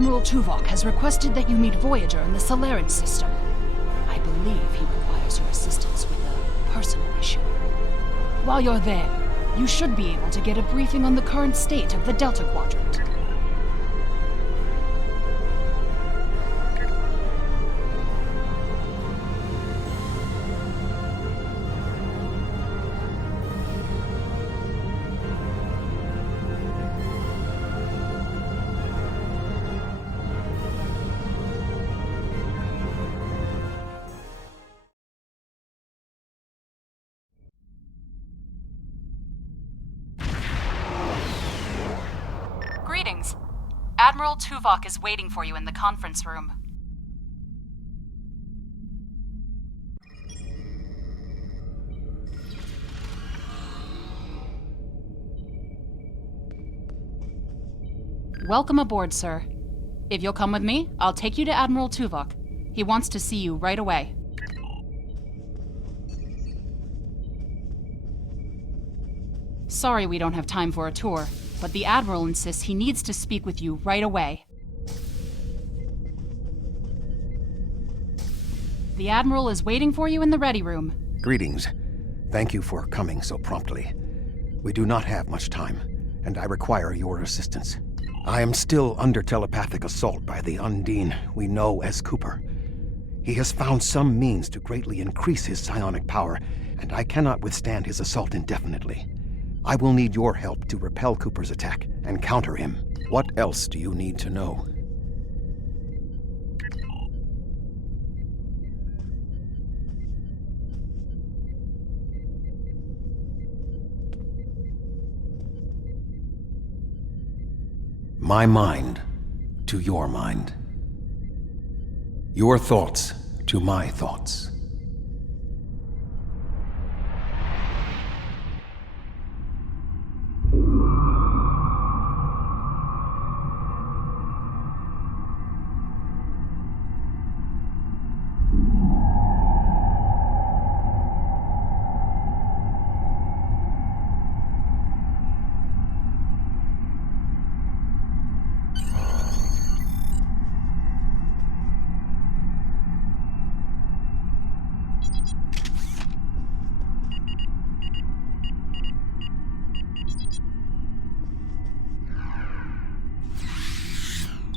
Admiral Tuvok has requested that you meet Voyager in the Solarian system. I believe he requires your assistance with a personal issue. While you're there, you should be able to get a briefing on the current state of the Delta Quadrant. Greetings. Admiral Tuvok is waiting for you in the conference room. Welcome aboard, sir. If you'll come with me, I'll take you to Admiral Tuvok. He wants to see you right away. Sorry we don't have time for a tour, but the Admiral insists he needs to speak with you right away. The Admiral is waiting for you in the ready room. Greetings. Thank you for coming so promptly. We do not have much time, and I require your assistance. I am still under telepathic assault by the Undine we know as Cooper. He has found some means to greatly increase his psionic power, and I cannot withstand his assault indefinitely. I will need your help to repel Cooper's attack and counter him. What else do you need to know? My mind to your mind. Your thoughts to my thoughts.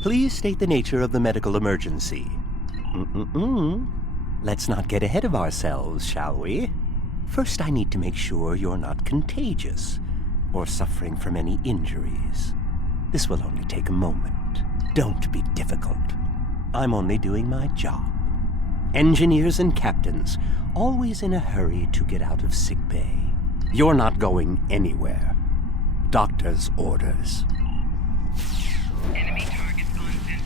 Please state the nature of the medical emergency. Let's not get ahead of ourselves, shall we? First, I need to make sure you're not contagious or suffering from any injuries. This will only take a moment. Don't be difficult. I'm only doing my job. Engineers and captains, always in a hurry to get out of sickbay. You're not going anywhere. Doctor's orders. Enemy targets on sensor.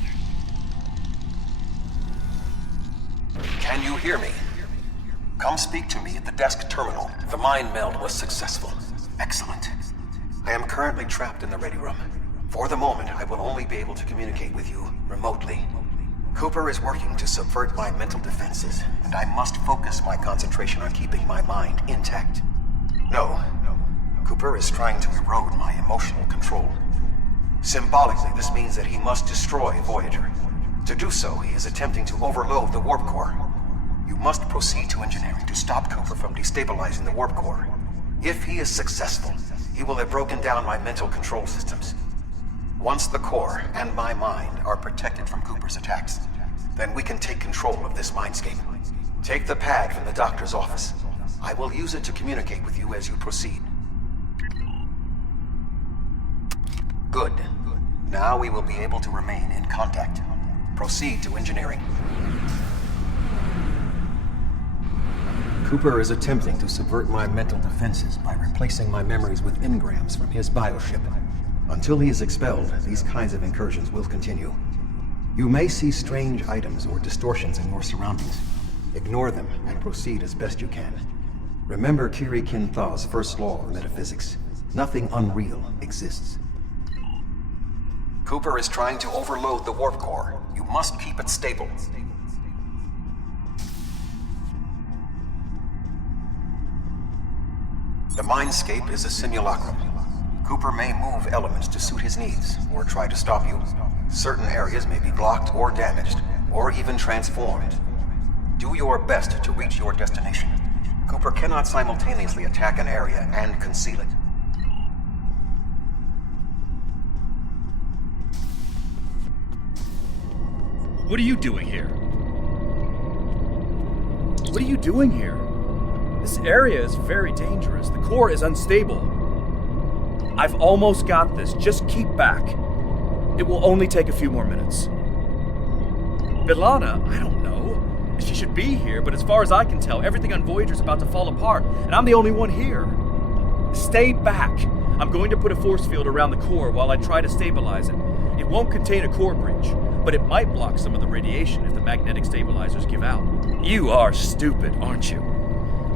Can you hear me? Come speak to me at the desk terminal. The mind meld was successful. Excellent. I am currently trapped in the ready room. For the moment, I will only be able to communicate with you remotely. Cooper is working to subvert my mental defenses, and I must focus my concentration on keeping my mind intact. No. Cooper is trying to erode my emotional control. Symbolically, this means that he must destroy Voyager. To do so, he is attempting to overload the warp core. You must proceed to engineering to stop Cooper from destabilizing the warp core. If he is successful, he will have broken down my mental control systems. Once the core and my mind are protected from Cooper's attacks, then we can take control of this Mindscape. Take the pad from the doctor's office. I will use it to communicate with you as you proceed. Good. Now we will be able to remain in contact. Proceed to engineering. Cooper is attempting to subvert my mental defenses by replacing my memories with engrams from his bioship. Until he is expelled, these kinds of incursions will continue. You may see strange items or distortions in your surroundings. Ignore them and proceed as best you can. Remember Kiri Kinthaw's first law of metaphysics. Nothing unreal exists. Cooper is trying to overload the warp core. You must keep it stable. The Mindscape is a simulacrum. Cooper may move elements to suit his needs, or try to stop you. Certain areas may be blocked or damaged, or even transformed. Do your best to reach your destination. Cooper cannot simultaneously attack an area and conceal it. What are you doing here? What are you doing here? This area is very dangerous. The core is unstable. I've almost got this. Just keep back. It will only take a few more minutes. B'Elanna, I don't know. She should be here, but as far as I can tell, everything on Voyager's about to fall apart, and I'm the only one here. Stay back. I'm going to put a force field around the core while I try to stabilize it. It won't contain a core breach, but it might block some of the radiation if the magnetic stabilizers give out. You are stupid, aren't you?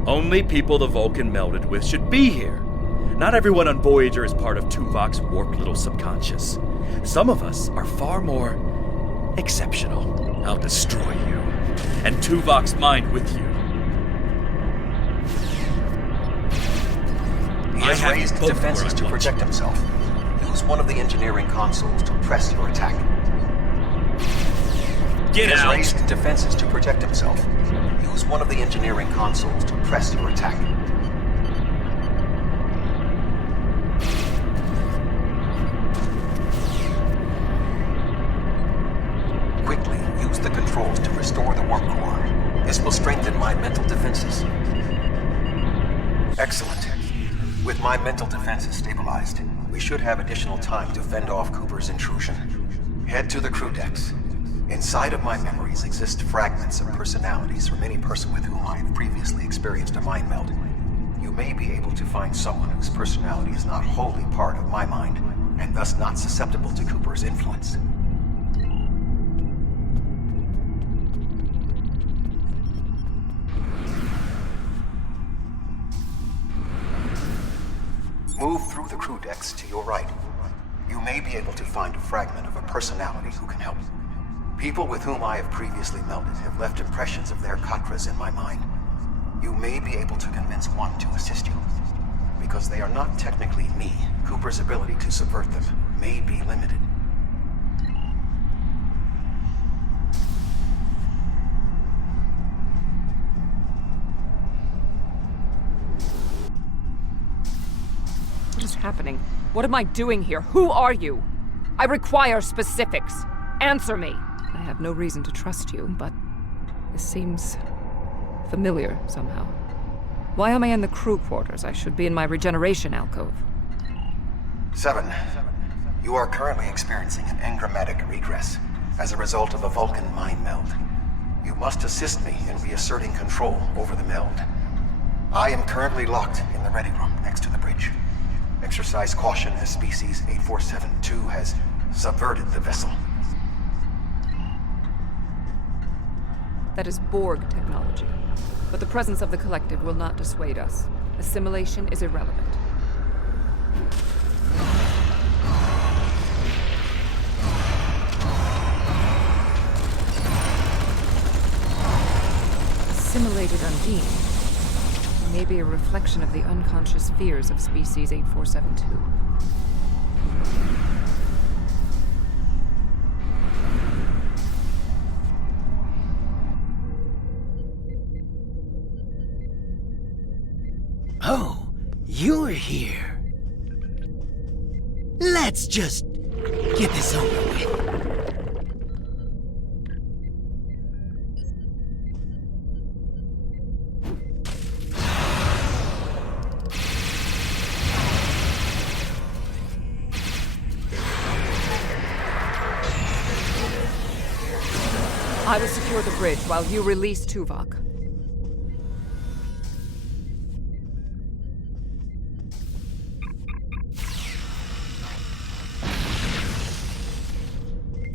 Only people the Vulcan melded with should be here. Not everyone on Voyager is part of Tuvok's warped little subconscious. Some of us are far more exceptional. I'll destroy you, and Tuvok's mind with you. He has raised defenses to protect himself. Use one of the engineering consoles to press your attack. Get out! He has raised defenses to protect himself. Use one of the engineering consoles to press your attack. Quickly use the controls to restore the warp core. This will strengthen my mental defenses. Excellent. With my mental defenses stabilized, we should have additional time to fend off Cooper's intrusion. Head to the crew decks. Inside of my memories exist fragments of personalities from any person with whom I have previously experienced a mind meld. You may be able to find someone whose personality is not wholly part of my mind, and thus not susceptible to Cooper's influence. Move through the crew decks to your right. You may be able to find a fragment of a personality who can help. People with whom I have previously melded have left impressions of their Katras in my mind. You may be able to convince one to assist you. Because they are not technically me, Cooper's ability to subvert them may be limited. What is happening? What am I doing here? Who are you? I require specifics. Answer me. I have no reason to trust you, but this seems familiar somehow. Why am I in the crew quarters? I should be in my regeneration alcove. 7. You are currently experiencing an engrammatic regress as a result of a Vulcan mind meld. You must assist me in reasserting control over the meld. I am currently locked in the ready room next to the bridge. Exercise caution as species 8472 has subverted the vessel. That is Borg technology. But the presence of the collective will not dissuade us. Assimilation is irrelevant. Assimilated Undine may be a reflection of the unconscious fears of species 8472. Oh, you're here. Let's just get this over with. I will secure the bridge while you release Tuvok.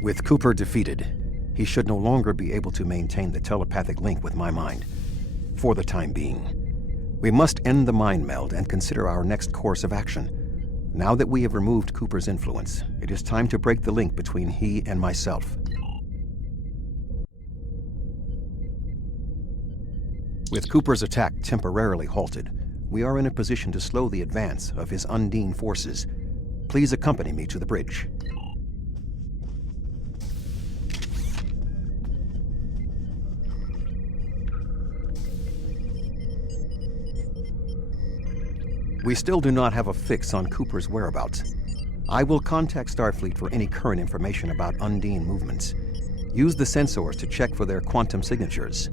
With Cooper defeated, he should no longer be able to maintain the telepathic link with my mind. For the time being. We must end the mind meld and consider our next course of action. Now that we have removed Cooper's influence, it is time to break the link between he and myself. With Cooper's attack temporarily halted, we are in a position to slow the advance of his Undine forces. Please accompany me to the bridge. We still do not have a fix on Cooper's whereabouts. I will contact Starfleet for any current information about Undine movements. Use the sensors to check for their quantum signatures.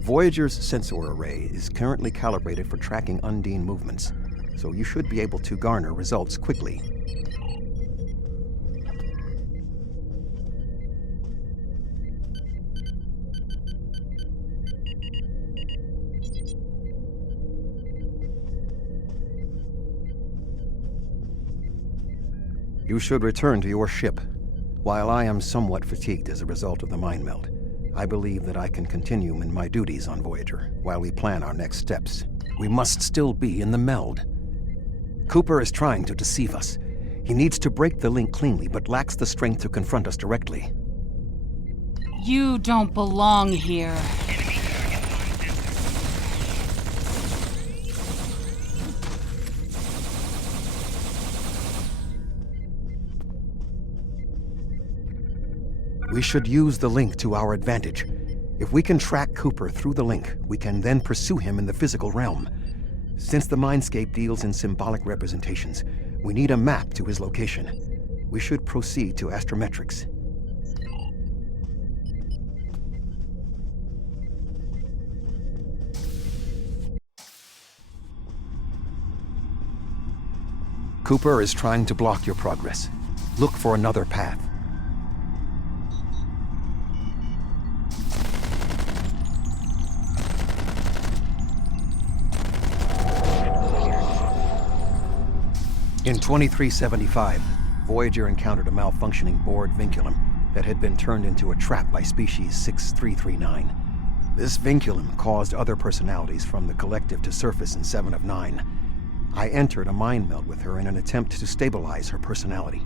Voyager's sensor array is currently calibrated for tracking Undine movements, so you should be able to garner results quickly. You should return to your ship. While I am somewhat fatigued as a result of the mind meld, I believe that I can continue in my duties on Voyager while we plan our next steps. We must still be in the meld. Cooper is trying to deceive us. He needs to break the link cleanly, but lacks the strength to confront us directly. You don't belong here. We should use the link to our advantage. If we can track Cooper through the link, we can then pursue him in the physical realm. Since the Mindscape deals in symbolic representations, we need a map to his location. We should proceed to astrometrics. Cooper is trying to block your progress. Look for another path. In 2375, Voyager encountered a malfunctioning board vinculum that had been turned into a trap by species 6339. This vinculum caused other personalities from the collective to surface in 7 of 9. I entered a mind meld with her in an attempt to stabilize her personality.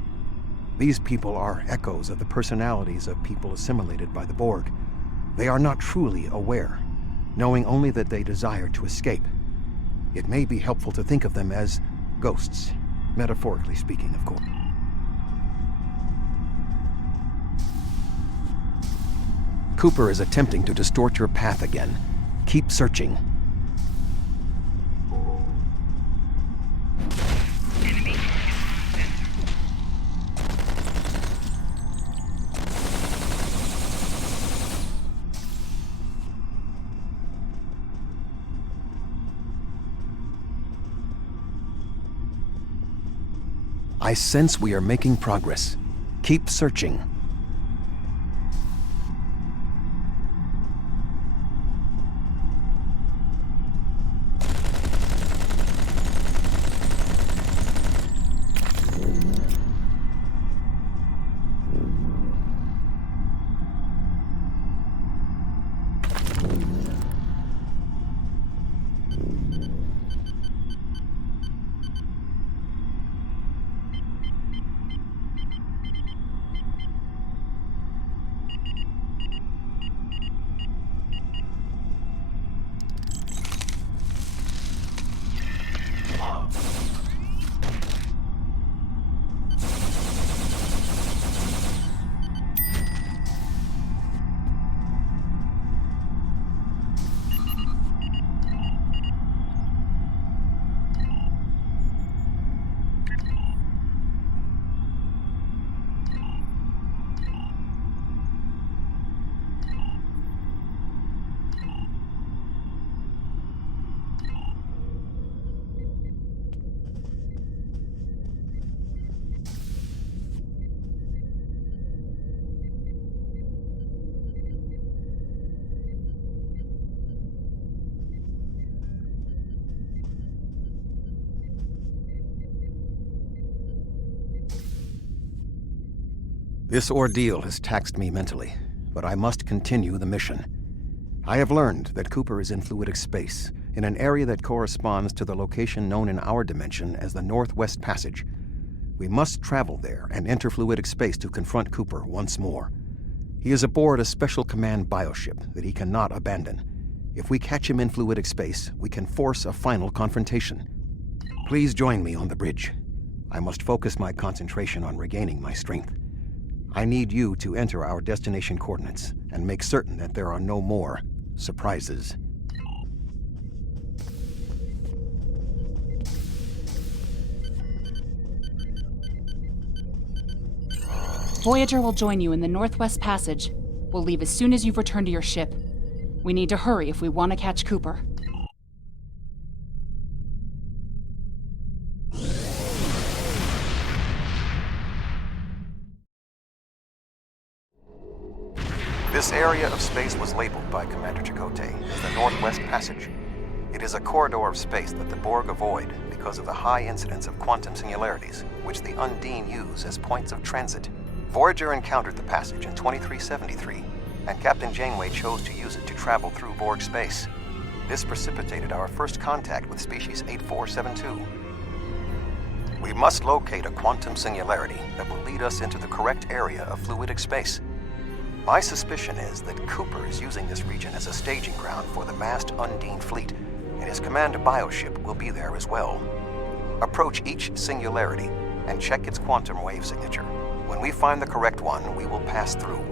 These people are echoes of the personalities of people assimilated by the Borg. They are not truly aware, knowing only that they desire to escape. It may be helpful to think of them as ghosts. Metaphorically speaking, of course. Cooper is attempting to distort your path again. Keep searching. Enemy I sense we are making progress. Keep searching. This ordeal has taxed me mentally, but I must continue the mission. I have learned that Cooper is in fluidic space, in an area that corresponds to the location known in our dimension as the Northwest Passage. We must travel there and enter fluidic space to confront Cooper once more. He is aboard a special command bioship that he cannot abandon. If we catch him in fluidic space, we can force a final confrontation. Please join me on the bridge. I must focus my concentration on regaining my strength. I need you to enter our destination coordinates and make certain that there are no more surprises. Voyager will join you in the Northwest Passage. We'll leave as soon as you've returned to your ship. We need to hurry if we want to catch Cooper. This area of space was labeled by Commander Chakotay as the Northwest Passage. It is a corridor of space that the Borg avoid because of the high incidence of quantum singularities, which the Undine use as points of transit. Voyager encountered the passage in 2373, and Captain Janeway chose to use it to travel through Borg space. This precipitated our first contact with species 8472. We must locate a quantum singularity that will lead us into the correct area of fluidic space. My suspicion is that Cooper is using this region as a staging ground for the massed Undine fleet, and his command bioship will be there as well. Approach each singularity and check its quantum wave signature. When we find the correct one, we will pass through.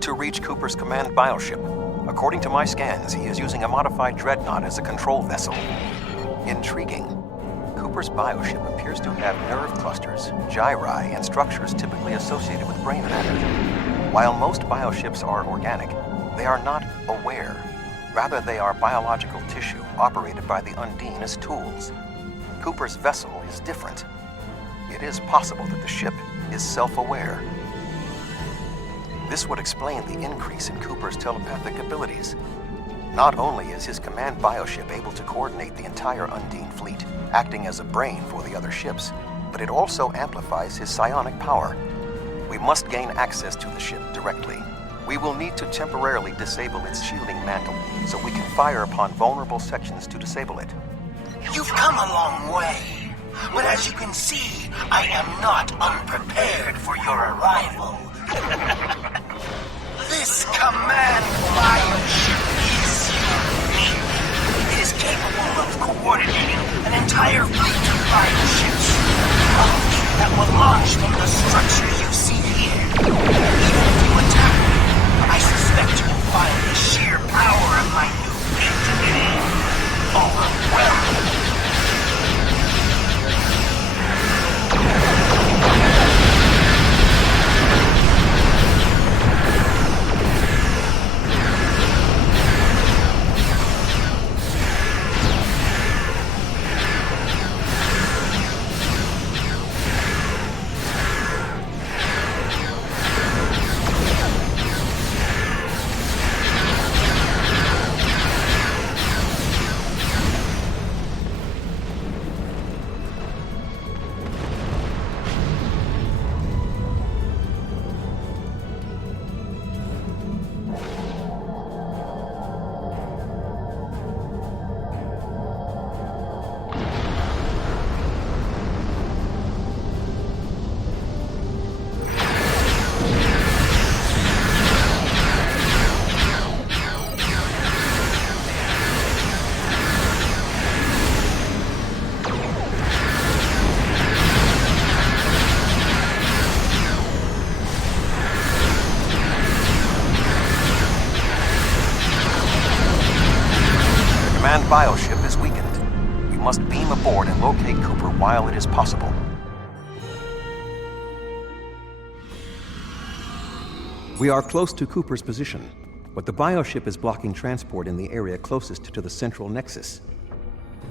To reach Cooper's command bioship. According to my scans, he is using a modified dreadnought as a control vessel. Intriguing. Cooper's bioship appears to have nerve clusters, gyri, and structures typically associated with brain matter. While most bioships are organic, they are not aware. Rather, they are biological tissue operated by the Undine as tools. Cooper's vessel is different. It is possible that the ship is self-aware. This would explain the increase in Cooper's telepathic abilities. Not only is his command bioship able to coordinate the entire Undine fleet, acting as a brain for the other ships, but it also amplifies his psionic power. We must gain access to the ship directly. We will need to temporarily disable its shielding mantle, so we can fire upon vulnerable sections to disable it. You've come a long way, but as you can see, I am not unprepared for your arrival. This command bioship is unique. It is capable of coordinating an entire fleet of bioships. A fleet that will launch from the structure you see here. Even if you attack me, I suspect you will find the sheer power of my new fleet overwhelming. bioship is weakened. We must beam aboard and locate Cooper while it is possible. We are close to Cooper's position, but the bioship is blocking transport in the area closest to the central nexus.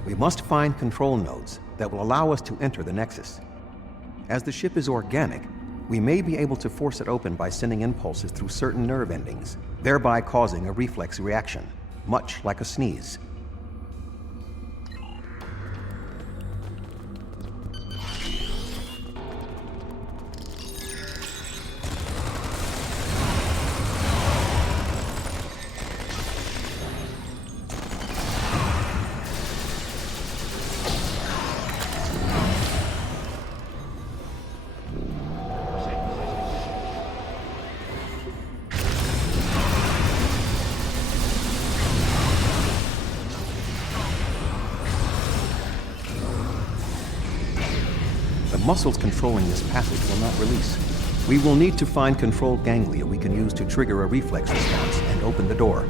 We must find control nodes that will allow us to enter the nexus. As the ship is organic, we may be able to force it open by sending impulses through certain nerve endings, thereby causing a reflex reaction, much like a sneeze. The muscles controlling this passage will not release. We will need to find controlled ganglia we can use to trigger a reflex response and open the door.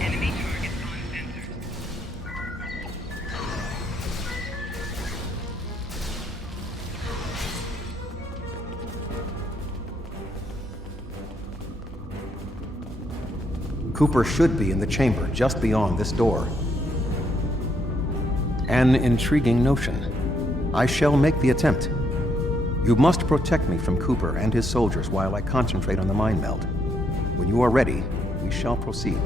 Enemy targets on sensor. Cooper should be in the chamber just beyond this door. An intriguing notion. I shall make the attempt. You must protect me from Cooper and his soldiers while I concentrate on the mind meld. When you are ready, we shall proceed.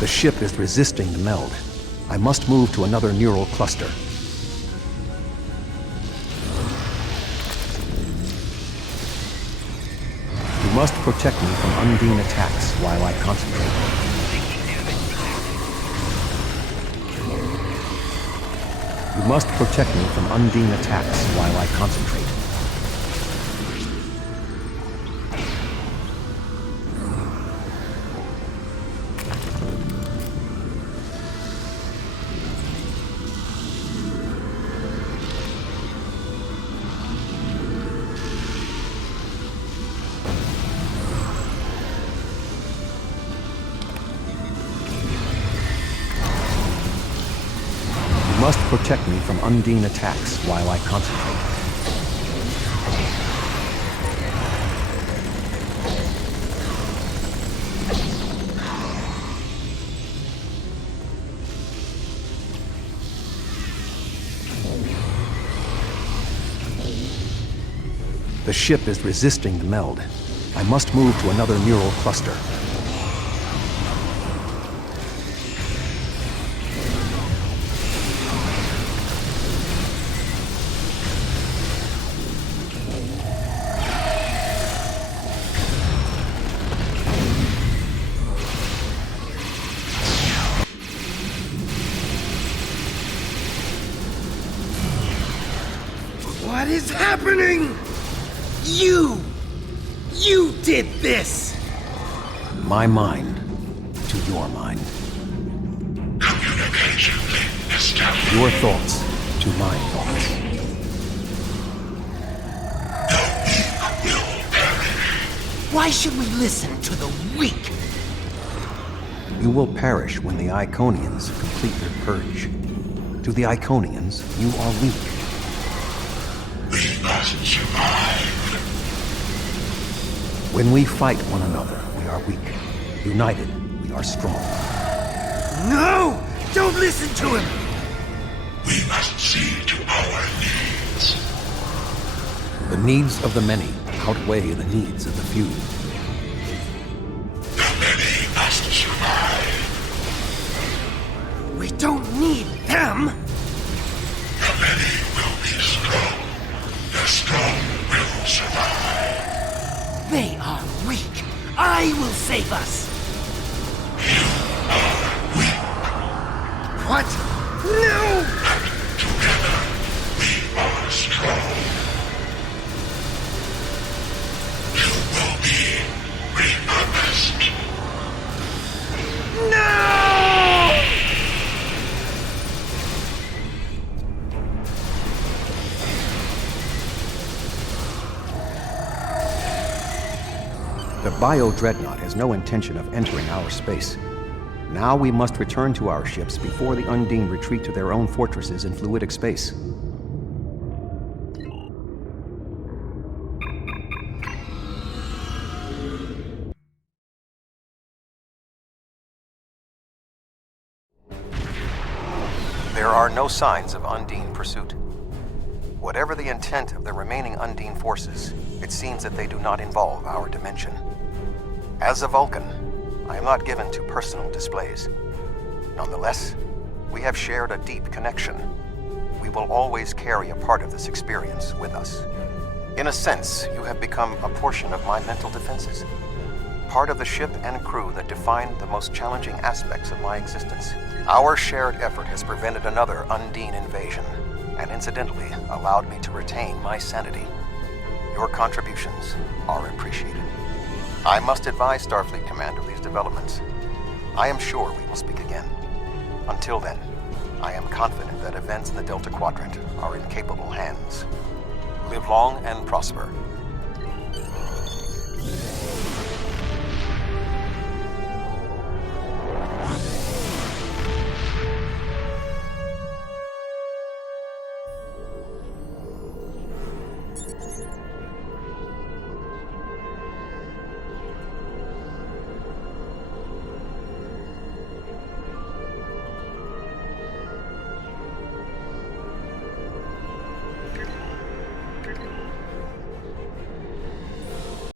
The ship is resisting the meld. I must move to another neural cluster. You must protect me from Undine attacks while I concentrate. You must protect me from Undine attacks while I concentrate. You must protect me from Undine attacks while I concentrate. The ship is resisting the meld. I must move to another neural cluster. What is happening? You did this! My mind to your mind. Communication established. Your thoughts to my thoughts. The weak will perish. Why should we listen to the weak? You will perish when the Iconians complete their purge. To the Iconians, you are weak. We must survive. When we fight one another, we are weak. United, we are strong. No! Don't listen to him! We must see to our needs. The needs of the many outweigh the needs of the few. The many must survive. come? The many will be strong. The strong will survive. They are weak. I will save us. You are weak. What? No! Together, we are strong. You will be repurposed. No! The Bio-Dreadnought has no intention of entering our space. Now we must return to our ships before the Undine retreat to their own fortresses in fluidic space. There are no signs of Undine pursuit. Whatever the intent of the remaining Undine forces, it seems that they do not involve our dimension. As a Vulcan, I am not given to personal displays. Nonetheless, we have shared a deep connection. We will always carry a part of this experience with us. In a sense, you have become a portion of my mental defenses. Part of the ship and crew that define the most challenging aspects of my existence. Our shared effort has prevented another Undine invasion, and incidentally allowed me to retain my sanity. Your contributions are appreciated. I must advise Starfleet Command of these developments. I am sure we will speak again. Until then, I am confident that events in the Delta Quadrant are in capable hands. Live long and prosper.